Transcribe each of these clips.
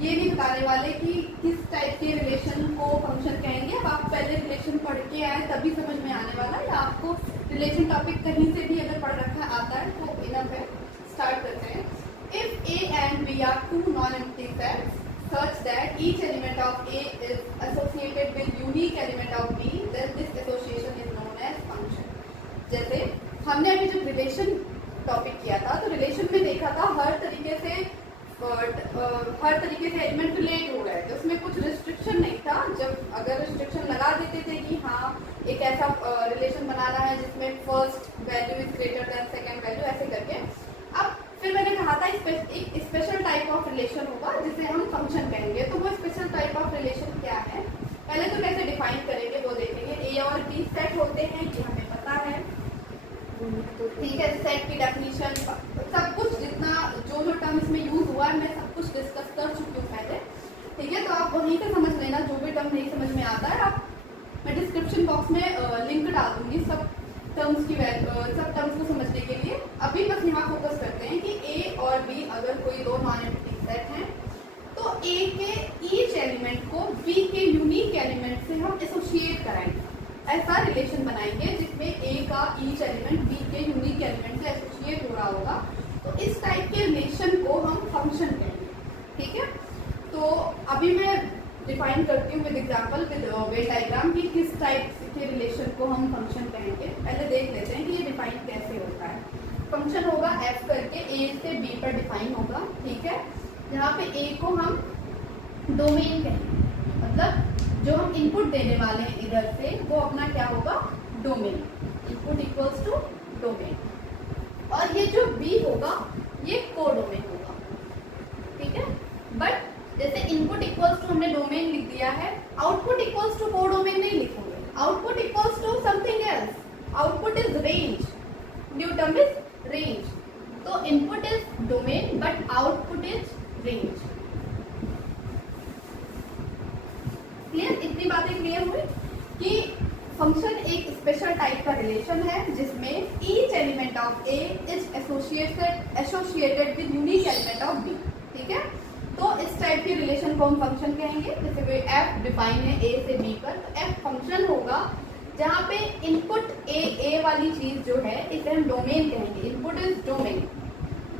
ये नहीं बताने वाले कि किस टाइप के रिलेशन को फंक्शन कहेंगे। अब आप पहले रिलेशन पढ़ के आए तभी समझ में आने वाला है, आपको रिलेशन टॉपिक कहीं से भी अगर पढ़ रखा आता है तो इनफ है। स्टार्ट करते हैं। If A and B are two non empty sets such that each element of A is associated with unique element of B, then this association is known as function। जैसे हमने अभी जब relation topic किया था तो relation में देखा था हर तरीके से एलिमेंट रिलेट हो रहे थे, उसमें कुछ रिस्ट्रिक्शन नहीं था। जब अगर रिस्ट्रिक्शन लगा देते थे कि हाँ एक ऐसा रिलेशन बनाना है जिसमें first value is greater than second value, ऐसे करके। अब फिर मैंने कहा था एक स्पेशल टाइप ऑफ रिलेशन होगा जिसे हम फंक्शन कहेंगे। तो वो स्पेशल टाइप ऑफ रिलेशन क्या है, पहले तो कैसे डिफाइन करेंगे वो देखेंगे। ए और बी सेट होते हैं, ये हमें पता है, तो ठीक है। सेट की डेफिनेशन सब कुछ जितना जो टर्म इसमें यूज हुआ है मैं सब कुछ डिस्कस कर चुकी हूँ पहले, ठीक है। तो आप वहीं से समझ लेना, जो भी टर्म नहीं समझ में आता है आप, मैं डिस्क्रिप्शन बॉक्स में लिंक डाल दूंगी सब टर्म्स की सब टर्म्स को समझने के लिए। अभी बस यहाँ फोकस करते हैं कि ए और बी अगर कोई दो नॉन एम्प्टी सेट हैं तो ए के ईच एलिमेंट को बी के यूनिक एलिमेंट से हम एसोसिएट कराएंगे, ऐसा रिलेशन बनाएंगे जिसमें ए का ईच एलिमेंट बी के यूनिक एलिमेंट से एसोसिएट हो रहा होगा। तो इस टाइप के रिलेशन को हम फंक्शन कहेंगे, ठीक है। तो अभी मैं डिफाइन करती हूँ with example, with Venn diagram कि किस टाइप के रिलेशन को हम फंक्शन कहेंगे। पहले देख लेते हैं कि ये डिफाइन कैसे होता है। फंक्शन होगा एफ करके ए से बी पर डिफाइन होगा, ठीक है। यहाँ पे ए को हम डोमेन कहेंगे, मतलब जो हम इनपुट देने वाले हैं इधर से वो अपना क्या होगा, domain. Input equals to domain. और ये जो बी होगा ये कोडोमेन होगा, ठीक है। बट जैसे इनपुट इक्वल्स टू हमने डोमेन लिख दिया है, आउटपुट इक्वल्स टू कोडोमेन नहीं लिखोगे, output equals to something else. Output is range, new term is range. तो input is domain but output is range. Clear? इतनी बातें क्लियर हुई कि फंक्शन एक स्पेशल टाइप का रिलेशन है जिसमें each element of A is associated with unique element of B, ठीक है। तो इस टाइप के रिलेशन को हम फंक्शन कहेंगे। जैसे कोई एफ डिफाइन है ए से बी पर, तो एफ फंक्शन होगा जहाँ पे इनपुट ए वाली चीज जो है इसे हम डोमेन कहेंगे। Input is domain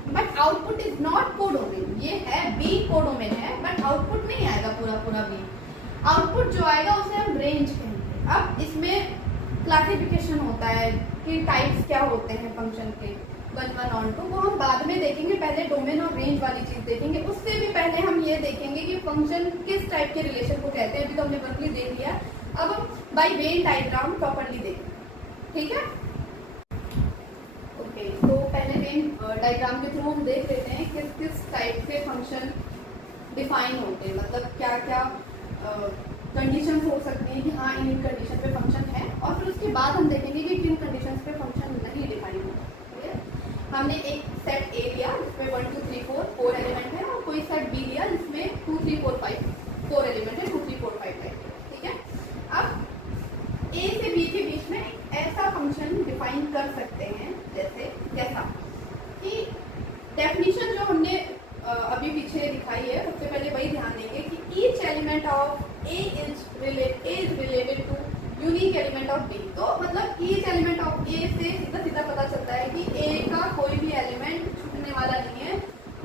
but output is not codomain. ये है बी कोडोमेन है बट आउटपुट नहीं आएगा पूरा बी। आउटपुट जो आएगा उसे हम रेंज कहेंगे। अब इसमें क्लासिफिकेशन होता है कि टाइप्स क्या होते हैं फंक्शन के, 1, 1 और 2, वो हम बाद में देखेंगे। पहले डोमेन और रेंज वाली चीज देखेंगे। उससे भी पहले हम ये देखेंगे कि फंक्शन किस टाइप के रिलेशन को कहते हैं। अभी तो हमने बल्कि देख लिया, अब हम बाय वेन डायग्राम प्रॉपर्ली देखेंगे, ठीक है। ओके, तो पहले वेन डायग्राम के थ्रू हम देख लेते हैं किस किस टाइप के फंक्शन डिफाइन होते हैं, मतलब क्या क्या कंडीशंस हो सकती हैं कि हाँ इन कंडीशन पे फंक्शन है, और फिर उसके बाद हम देखेंगे कि किन कंडीशंस पे फंक्शन नहीं डिफाइन होता। हमने एक सेट ए लिया जिसमें 1 2 3 4 एलिमेंट है, और कोई सेट बी लिया जिसमें 2 3 4 5 4 एलिमेंट है, 2 3 4 5 टाइप, ठीक है। अब ए से बी के बीच में ऐसा फंक्शन डिफाइन कर सकते हैं जैसे कैसा कि डेफिनेशन जो हमने अभी पीछे दिखाई है, सबसे पहले वही ध्यान देंगे कि each element of A is related to unique element of B. तो मतलब ईच एलिमेंट ऑफ ए से सीधा सीधा पता चलता है कि ए का कोई भी एलिमेंट छूटने वाला नहीं है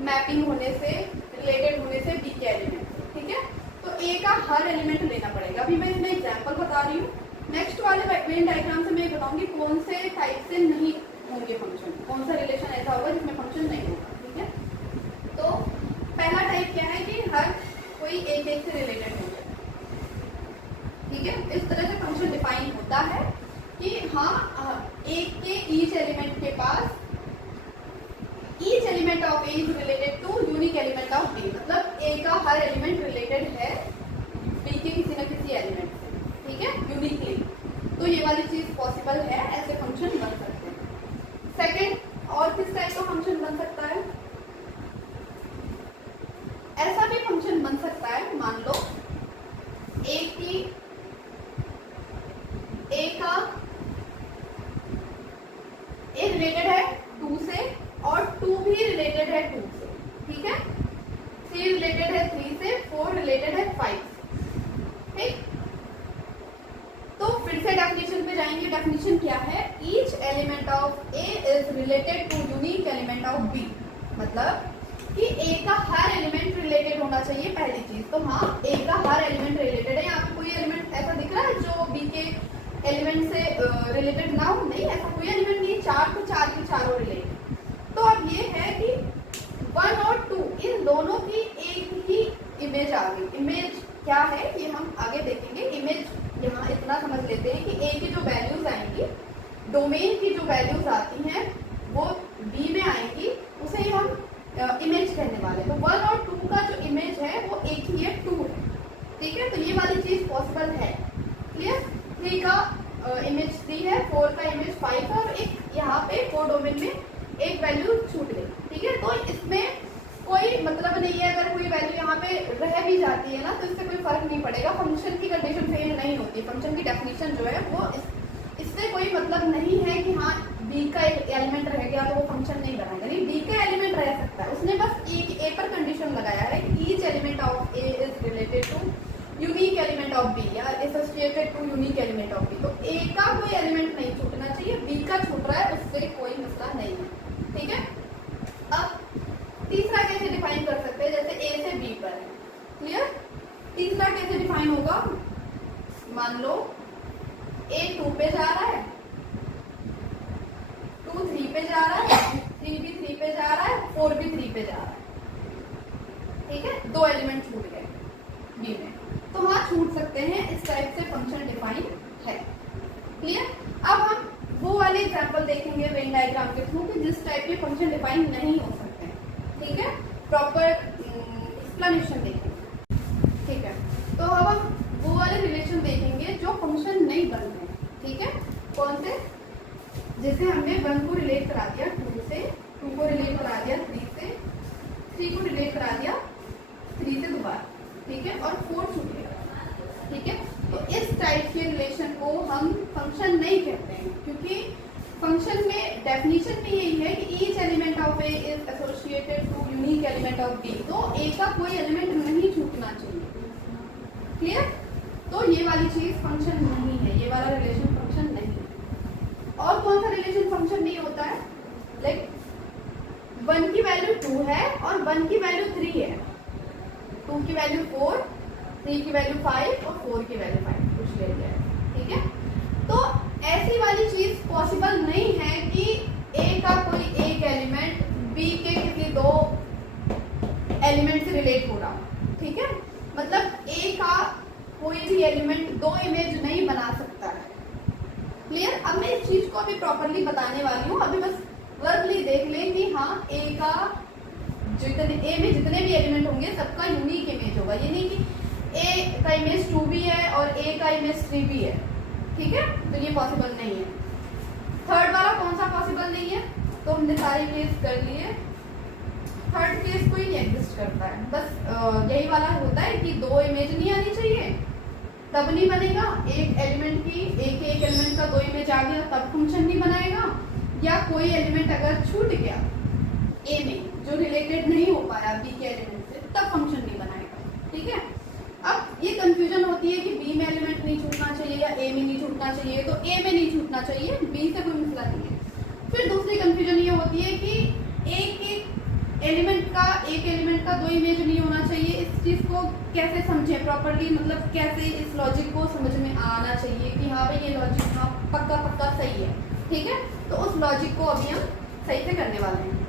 मैपिंग होने से, रिलेटेड होने से बी के एलिमेंट से, ठीक है। तो ए का हर एलिमेंट लेना पड़ेगा। अभी मैं इसमें एग्जाम्पल बता रही हूँ। नेक्स्ट वाले वेन डायग्राम से मैं बताऊंगी कौन से टाइप से नहीं होंगे फंक्शन, कौन सा रिलेशन ऐसा होगा जिसमें फंक्शन नहीं होगा, ठीक है। तो पहला टाइप क्या है कि हर कोई एक से रिलेटेड हो जाए, ठीक है। इस तरह से फंक्शन डिफाइन होता है कि हाँ एक के ईच एलिमेंट के पास each element of A is related to unique element of B, मतलब ए का हर एलिमेंट रिलेटेड है बी के किसी न किसी एलिमेंट से, ठीक है, यूनिकली। तो ये वाली चीज पॉसिबल है, ऐसे फंक्शन बन सकते हैं। सेकेंड, और किस टाइप का फंक्शन बन सकता है, ऐसा भी फंक्शन बन सकता है, मान लो ए का ए रिलेटेड है 2 से और 2 भी रिलेटेड है 2 से, ठीक है। 3 रिलेटेड है 3 से 4 रिलेटेड है 5, ठीक। तो फिर से डेफिनेशन पे जाएंगे। डेफिनेशन क्या है? Each element of A is related to unique element of B, मतलब कि ए का हर एलिमेंट रिलेटेड होना चाहिए, पहली चीज। तो हाँ, ए का हर एलिमेंट रिलेटेड है। यहाँ पे कोई एलिमेंट ऐसा दिख रहा है जो बी के एलिमेंट से रिलेटेड ना हो? नहीं, ऐसा कोई एलिमेंट नहीं। 4 तो 4 के चारों रिलेटेड। तो अब ये है कि 1 और 2 इन दोनों की एक ही इमेज आ गई। इमेज क्या है ये हम आगे देखेंगे। इमेज यहाँ इतना समझ लेते हैं कि ए की जो वैल्यूज आएंगी, डोमेन की जो वैल्यूज आती हैं वो बी में आएंगी, उसे ही हम इमेज कहने वाले। तो 1 और 2 का जो इमेज है वो एक ही है, 2 है, ठीक है। तो ये वाली चीज पॉसिबल है, क्लियर। 3 का इमेज 3 है, 4 का इमेज 5 है, और एक यहाँ पे कोड डोमेन में एक वैल्यू छूट गई, ठीक है। तो इसमें कोई मतलब नहीं है, अगर कोई वैल्यू यहाँ पे रह भी जाती है ना तो इससे कोई फर्क नहीं पड़ेगा। फंक्शन की कंडीशन फेल नहीं होती। फंक्शन की डेफिनेशन जो है वो इससे कोई मतलब नहीं है कि हाँ बी का एक एलिमेंट रह गया तो वो फंक्शन नहीं बनाएगा। नहीं, बी का एलिमेंट रह सकता है। उसने बस ए पर कंडीशन लगाया है कि each element of A is related to unique element of B या associated to unique element of B. तो ए का कोई एलिमेंट नहीं छूटना चाहिए, बी का छूट रहा है, उससे कोई मसला नहीं है, ठीक है। अब तीसरा कैसे डिफाइन कर सकते हैं? जैसे ए से बी पर है, क्लियर। तीसरा कैसे डिफाइन होगा? मान लो ए 2 पे जा रहा है, 2 3 पे जा रहा है, 3 भी 3 पे जा रहा है, 4 भी 3 पे जा रहा है, ठीक है। 2 एलिमेंट छूट गए बी में, तो हाँ छूट सकते हैं। इस टाइप से फंक्शन डिफाइन है, क्लियर। अब हम वो वाले एग्जांपल देखेंगे वेन डायग्राम के थ्रू कि जिस टाइप के फंक्शन डिफाइन नहीं हो सकते, ठीक है। प्रॉपर एक्सप्लेनेशन देखेंगे, ठीक है। तो अब हम वो वाले रिलेशन देखेंगे जो फंक्शन नहीं बनते हैं, ठीक है। कौन से? जैसे हमने 1 को रिलेट करा दिया 2 से, 2 को रिलेट करा दिया 3 से, 3 को रिलेट करा दिया 3 से दोबारा, ठीक है, और 4 छूट गया, ठीक है। तो इस टाइप के रिलेशन को हम फंक्शन नहीं कहते हैं, क्योंकि फंक्शन में डेफिनेशन में यही है कि each element of A is associated to unique element of B. तो ए का कोई एलिमेंट नहीं छूटना चाहिए, क्लियर। तो ये वाली चीज फंक्शन नहीं है, ये वाला रिलेशन फंक्शन नहीं है। और कौन सा रिलेशन फंक्शन नहीं होता है? लाइक 1 की वैल्यू 2 है और 1 की वैल्यू 3 है, 2 की वैल्यू 4, 3 की वैल्यू 5 और 4 की वैल्यू 5 कुछ ले लिया है, ठीक है। तो ऐसी वाली चीज पॉसिबल नहीं है कि ए का कोई एक एलिमेंट बी के किसी 2 एलिमेंट से रिलेट हो रहा हो, ठीक है। मतलब ए का कोई भी एलिमेंट 2 इमेज नहीं बना सकता है, क्लियर। अब मैं इस चीज को अभी प्रॉपरली बताने वाली हूँ। अभी बस वर्बली देख लें कि हाँ ए का ए में जितने भी एलिमेंट होंगे सबका यूनिक इमेज होगा। ये नहीं कि ए का इमेज 2 भी है और ए का इमेज 3 भी है, ठीक है। तो ये पॉसिबल नहीं है। थर्ड वाला कौन सा पॉसिबल नहीं है? तो हमने सारे केस कर लिए। थर्ड केस कोई नहीं एग्जिस्ट करता है। बस यही वाला होता है कि 2 इमेज नहीं आनी चाहिए, तब नहीं बनेगा। एक एलिमेंट की एक एलिमेंट का 2 इमेज आ गया तब फंक्शन नहीं बनाएगा, या कोई एलिमेंट अगर छूट गया ए में जो रिलेटेड नहीं हो पाया बी के एलिमेंट से, तब फंक्शन नहीं बनाएगा, ठीक है। अब ये कंफ्यूजन होती है कि बी में एलिमेंट नहीं छूटना चाहिए या ए में नहीं छूटना चाहिए। तो ए में नहीं छूटना चाहिए, बी से कोई मसला नहीं है। फिर दूसरी कंफ्यूजन ये होती है कि एक एलिमेंट का 2 इमेज नहीं होना चाहिए। इस चीज को कैसे समझें प्रॉपरली, मतलब कैसे इस लॉजिक को समझ में आना चाहिए कि हाँ भाई ये लॉजिक हाँ पक्का सही है, ठीक है। तो उस लॉजिक को अभी हम सही से करने वाले हैं।